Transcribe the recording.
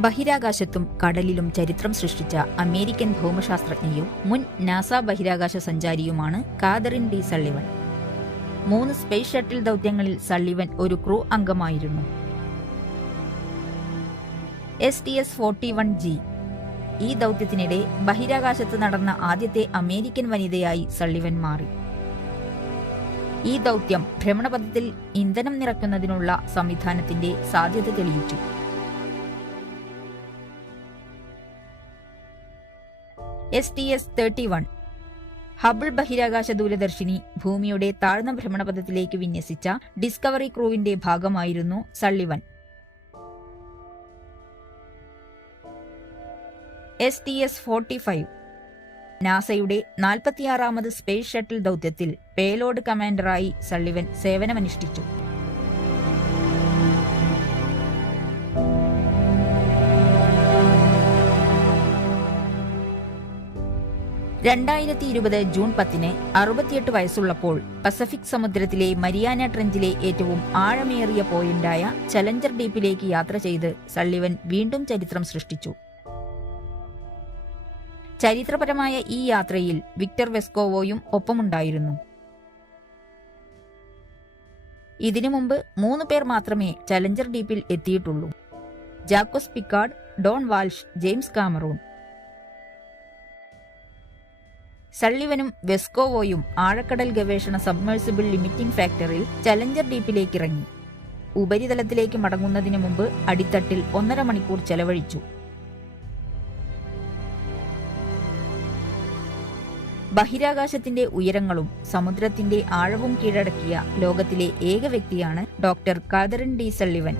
ബഹിരാകാശത്തും കടലിലും ചരിത്രം സൃഷ്ടിച്ച അമേരിക്കൻ ഭൗമശാസ്ത്രജ്ഞയും മുൻ നാസ ബഹിരാകാശ സഞ്ചാരിയുമാണ് കാതറിൻ ഡി സള്ളിവൻ. മൂന്ന് സ്പേസ് ഷട്ടിൽ ദൗത്യങ്ങളിൽ സള്ളിവൻ ഒരു ക്രൂ അംഗമായിരുന്നു. S T S forty one G ഈ ദൗത്യത്തിനിടെ ബഹിരാകാശത്ത് നടന്ന ആദ്യത്തെ അമേരിക്കൻ വനിതയായി സള്ളിവൻ മാറി. ഈ ദൗത്യം ഭ്രമണപഥത്തിൽ ഇന്ധനം നിറയ്ക്കുന്നതിനുള്ള സംവിധാനത്തിന്റെ സാധ്യത തെളിയിച്ചു. S T S thirty one Hubble ബഹിരാകാശ ദൂരദർശിനി ഭൂമിയുടെ താഴ്ന്ന ഭ്രമണപഥത്തിലേക്ക് വിന്യസിച്ച ഡിസ്കവറി ക്രൂവിന്റെ ഭാഗമായിരുന്നു Sullivan. S T S forty five നാസയുടെ നാൽപ്പത്തിയാറാമത് സ്പേസ് ഷട്ടിൽ ദൗത്യത്തിൽ പേലോഡ് കമാൻഡറായി സള്ളിവൻ സേവനമനുഷ്ഠിച്ചു. രണ്ടായിരത്തി ഇരുപത് ജൂൺ പത്തിന് അറുപത്തിയെട്ട് വയസ്സുള്ളപ്പോൾ പസഫിക് സമുദ്രത്തിലെ മരിയാന ട്രെഞ്ചിലെ ഏറ്റവും ആഴമേറിയ പോയിന്റായ ചലഞ്ചർ ഡീപ്പിലേക്ക് യാത്ര ചെയ്ത് സള്ളിവൻ വീണ്ടും ചരിത്രം സൃഷ്ടിച്ചു. ചരിത്രപരമായ ഈ യാത്രയിൽ വിക്ടർ വെസ്കോവോയും ഒപ്പമുണ്ടായിരുന്നു. ഇതിനു മുമ്പ് മൂന്ന് പേർ മാത്രമേ ചലഞ്ചർ ഡീപ്പിൽ എത്തിയിട്ടുള്ളൂ. Jacques Piccard Don Walsh James Cameron. സള്ളിവനും വെസ്കോവോയും ആഴക്കടൽ ഗവേഷണ സബ്മേഴ്സിബിൾ ലിമിറ്റിംഗ് ഫാക്ടറിൽ ചലഞ്ചർ ഡീപ്പിലേക്ക് ഇറങ്ങി ഉപരിതലത്തിലേക്ക് മടങ്ങുന്നതിന് മുമ്പ് അടിത്തട്ടിൽ ഒന്നര മണിക്കൂർ ചെലവഴിച്ചു. ബഹിരാകാശത്തിന്റെ ഉയരങ്ങളും സമുദ്രത്തിന്റെ ആഴവും കീഴടക്കിയ ലോകത്തിലെ ഏക വ്യക്തിയാണ് ഡോക്ടർ കാതറിൻ ഡി സള്ളിവൻ.